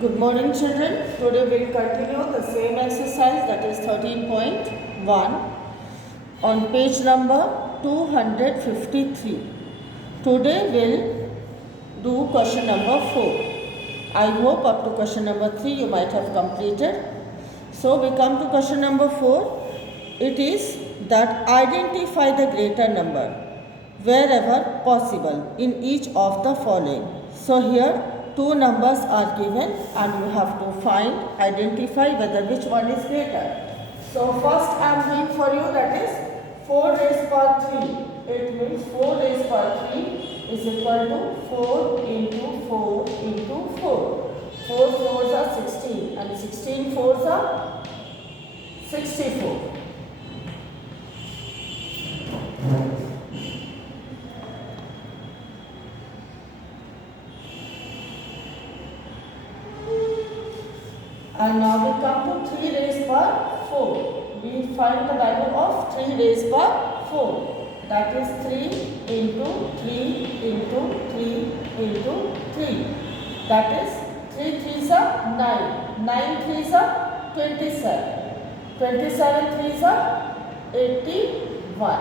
Good morning, children. Today we will continue the same exercise, that is 13.1 on page number 253. Today we will do question number 4. I hope up to question number 3 you might have completed. So we come to question number 4. It is that identify the greater number wherever possible in each of the following. So here two numbers are given and you have to find, identify whether which one is greater. So first I am doing for you, that is 4 raised power 3. It means 4 raised power 3 is equal to 4 into 4 into 4. 4 fours are 16 and 16 fours are 64. And now we come to 3 raised power 4. We find the value of 3 raised power 4. That is 3 into 3 into 3 into 3. That is 3 3s are 9. 9 3s are 27. 27 3s are 81.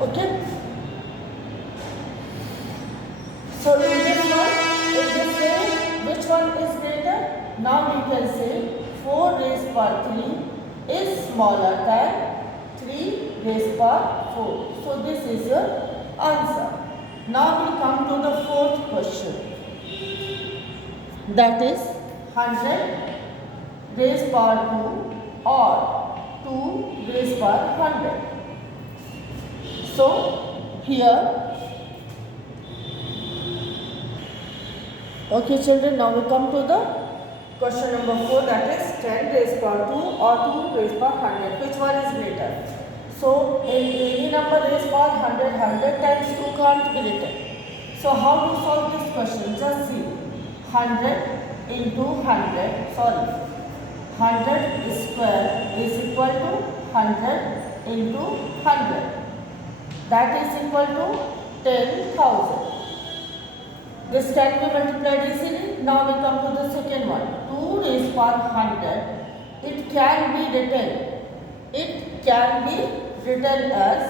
Okay. So in this one, if we say which one is greater, now we can say 4 raised power 3 is smaller than 3 raised power 4. So this is your answer. Now we come to the fourth question. That is 100 raised power 2 or 2 raised power 100. So here, okay children, now we come to the question number 4, that is 10 raised power 2 or 2 raised power 100. Which one is greater? So in any number raised power 100, 100 times 2 can't be written. So how to solve this question? Just see. 100 into 100, 100 square is equal to 100 into 100. That is equal to 10,000. This can be multiplied easily. Now we come to the second one. 2 raised power 100. It can be written. It can be written as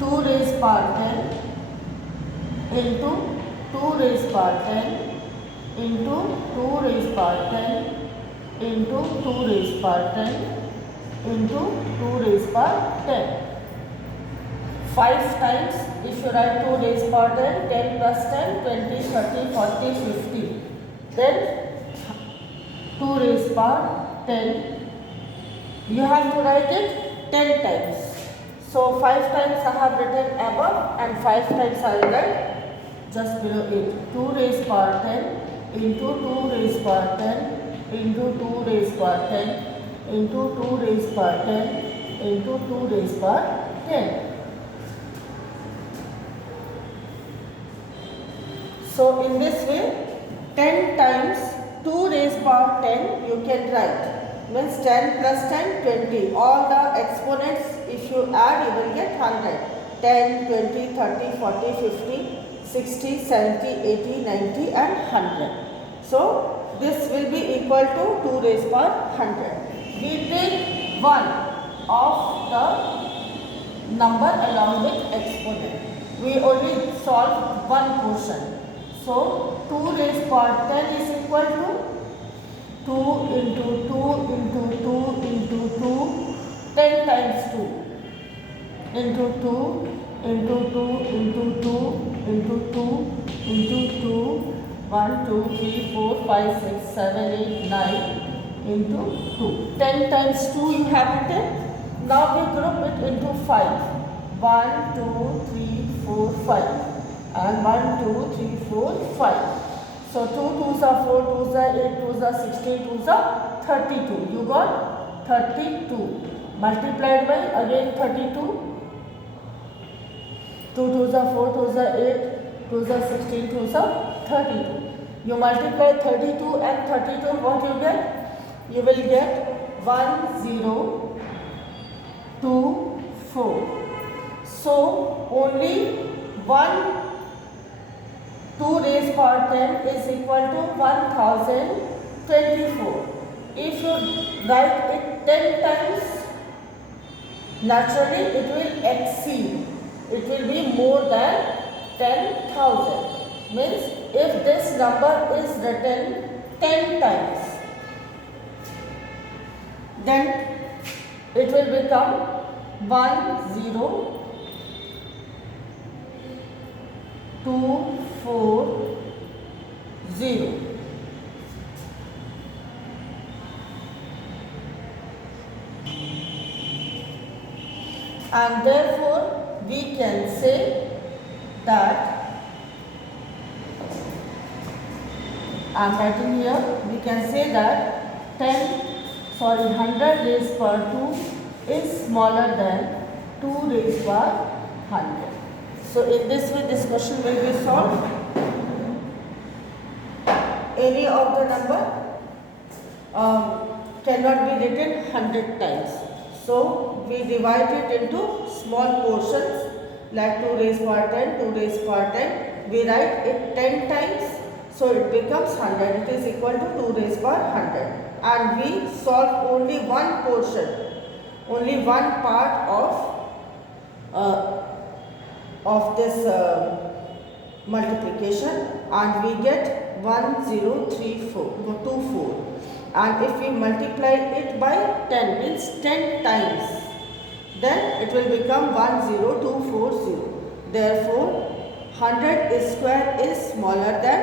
2 raised power 10 into 2 raised power 10 into 2 raised power 10 into 2 raised power 10 into 2 raised power 10. 5 times, if you write 2 raised power 10, 10 plus 10, 20, 30, 40, 50. Then 2 raised power 10. You have to write it 10 times. So 5 times I have written above and 5 times I will write just below it. 2 raised power 10 into 2 raised power 10 into 2 raised power 10 into 2 raised power 10 into 2 raised power 10. So in this way, 10 times 2 raised power 10 you can write. Means 10 plus 10, 20. All the exponents, if you add, you will get 100. 10, 20, 30, 40, 50, 60, 70, 80, 90 and 100. So this will be equal to 2 raised power 100. We take one of the number along with exponent. We only solve one portion. So 2 raised power 10 is equal to 2 into 2 into 2 into 2, 10 times 2 into 2 into 2 into 2 into 2 into 2, 1, 2, 3, 4, 5, 6, 7, 8, 9 into 2. 10 times 2 you have written. Now we group it into 5. 1, 2, 3, 4, 5 and 1, 2, 3, 4, 5. So 2 2s are 4, 2s are 8, 2s are 16, 2s are 32. You got 32. Multiplied by again 32. 2 2s are 4, 2s are 8, 2s are 16, 2s are 32. You multiply 32 and 32, what you get? You will get 1, 0, 2, 4. only 2 raised power 10 is equal to 1024. If you write it 10 times, naturally it will exceed. It will be more than 10,000. Means if this number is written 10 times, then it will become 10240. And therefore we can say that, I am writing here, we can say that 100 raised power 2 is smaller than 2 raised power 100. So in this way this question will be solved. Any of the number cannot be written 100 times. So we divide it into small portions like 2 raised power 10, 2 raised power 10. We write it 10 times, so it becomes 100. It is equal to 2 raised power 100. And we solve only one portion, only one part of this multiplication, and we get 1024. And if we multiply it by 10, means 10 times, then it will become 10240. Therefore 100 square is smaller than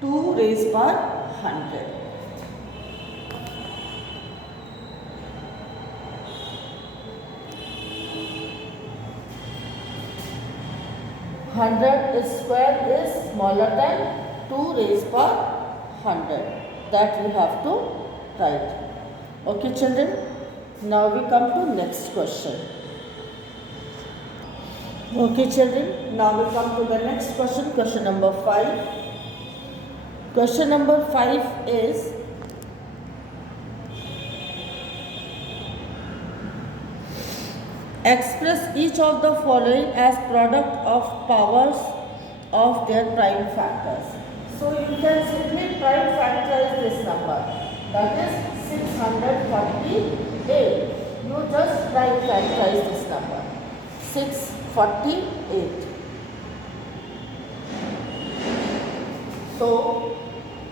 2 raised power 100. Square is smaller than 2 raised power 100. That we have to write. Okay children, now we come to next question. Okay children, now we come to the next question, question number 5. Question number 5 is, express each of the following as product of powers of their prime factors. So you can simply prime factorize this number, that is 648. You just prime factorize this number, 648. So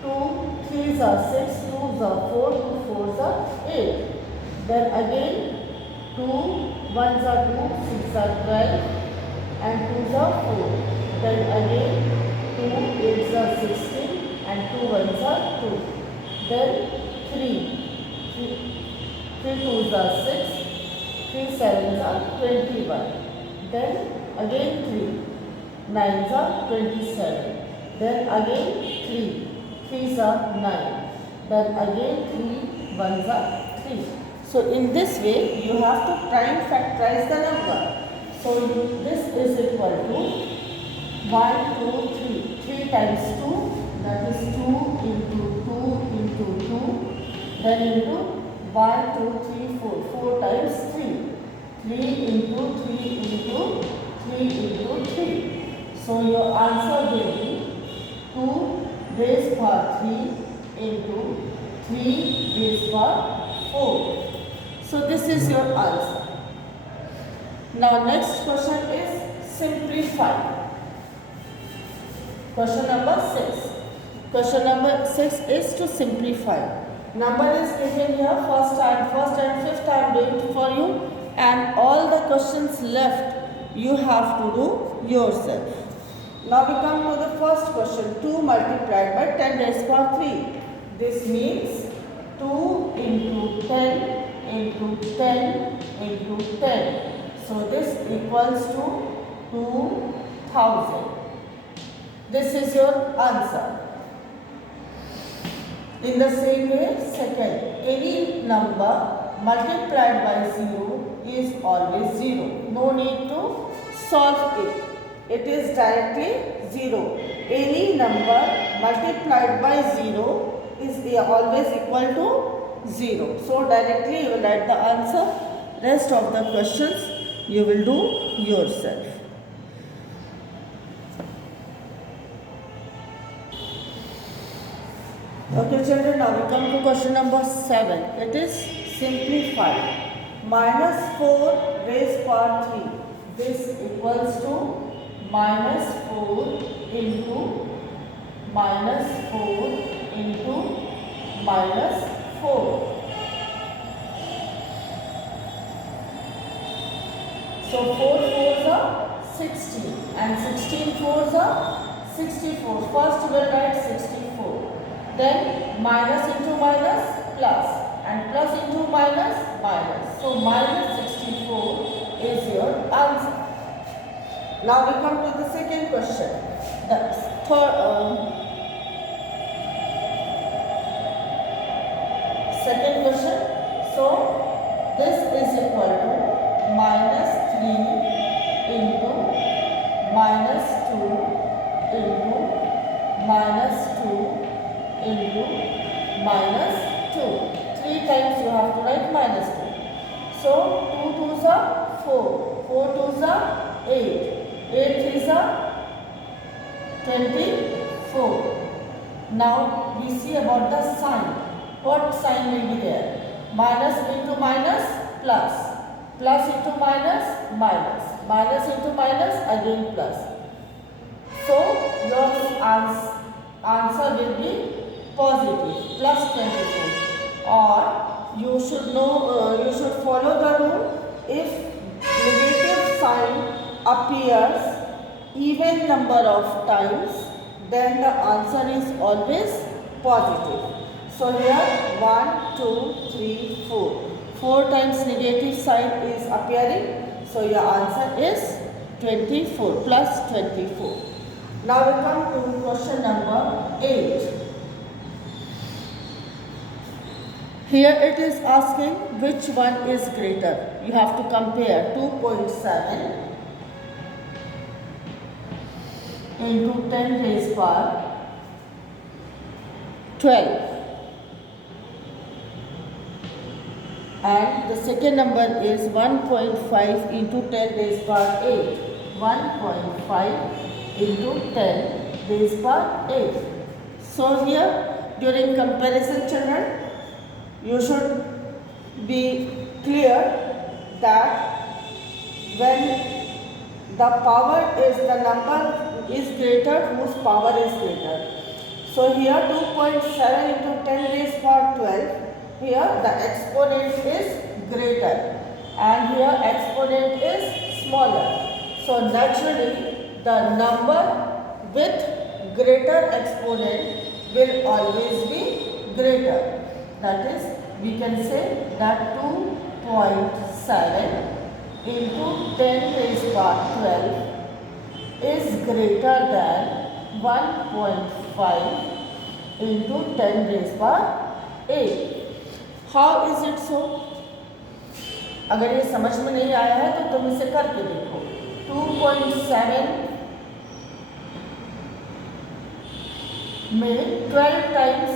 2 3s are 6, 2s are 4, 2 4s are 8. Then again 2 1s are 2, 6 are 12, and 2s are 4. Then again 2 8s are 16, and 2 1s are 2. Then 3 2s are 6, 3 7s are 21. Then again 3 9s are 27. Then again 3 3s are 9. Then again 3 1s are 3. So in this way you have to prime factorize the number. So this is equal to 1 2 3. 3 times 2, that is 2 into 2 into 2. Then into 1 2 3 4. 4 times 3. 3 into 3 into 3 into 3. So your answer will be 2 raised power 3 into 3 raised power 4. So this is your answer. Now next question is simplify. Question number 6. Question number 6 is to simplify. Number is given here, first and fifth I am doing for you, and all the questions left you have to do yourself. Now we come to the first question, 2 multiplied by 10 raised power 3. This means 2 into 10 into 10 into 10. So this equals to 2000. This is your answer. In the same way, second, any number multiplied by 0 is always 0. No need to solve it. It is directly 0. Any number multiplied by 0 is always equal to 0. So directly you will write the answer. Rest of the questions you will do yourself. Okay children, now we come to question number 7. It is simplified. Minus 4 raised power 3. This equals to minus 4 into minus 4 into minus 4. So 4 4s are 16 and 16 4s are 64. First we will write 64. Then minus into minus plus and plus into minus minus. So minus 64 is your answer. Now we come to the second question. The second question. So this is equal to minus 3 into minus 2 into minus 2 into minus 2. 3 times you have to write minus 2. So 2 2s are 4, 4 2s are 8, 8 3s are 24. Now we see about the sign. What sign will be there? Minus into minus plus, plus into minus minus, minus into minus again plus. So your answer will be positive, plus 24. Or you should know, you should follow the rule. If negative sign appears even number of times, then the answer is always positive. So here 1, 2, 3, 4. 4 times negative sign is appearing. So your answer is 24, plus 24. Now we come to question number 8. Here it is asking which one is greater. You have to compare 2.7 into 10 raised power 12. And the second number is 1.5 into 10 raised power 8. 1.5 into 10 raised power 8. So here during comparison children, you should be clear that when the power is, the number is greater whose power is greater. So here 2.7 into 10 raised power 12. Here the exponent is greater and here exponent is smaller. So naturally the number with greater exponent will always be greater. That is, we can say that 2.7 into 10 raised power 12 is greater than 1.5 into 10 raised power 8. How is it so? अगर ये समझ में नहीं आया है तो तुम इसे करके देखो. 2.7 में 12 times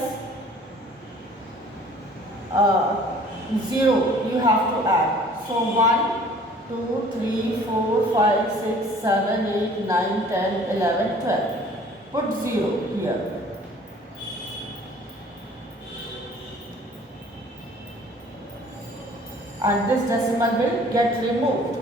0 you have to add. So 1, 2, 3, 4, 5, 6, 7, 8, 9, 10, 11, 12. Put 0 here. And this decimal will get removed.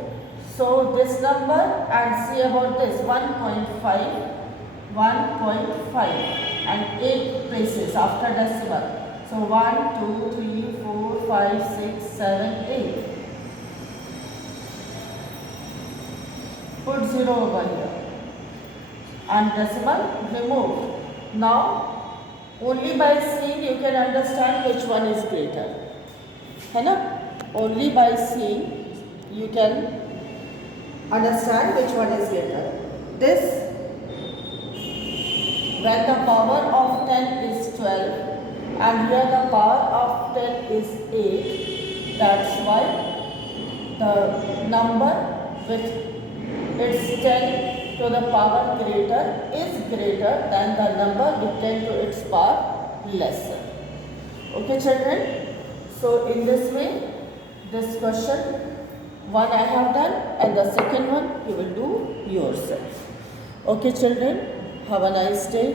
So this number and see about this 1.5 and 8 places after decimal. So 1, 2, 3, 4, 5, 6, 7, 8. Put 0 over here and decimal removed. Now only by seeing you can understand which one is greater. है ना? Only by seeing you can understand which one is greater. This, when the power of 10 is 12 and here the power of 10 is 8, that's why the number with its 10 to the power greater is greater than the number with 10 to its power lesser. Okay children, so in this way this question one I have done and the second one you will do yourself. Okay children, have a nice day.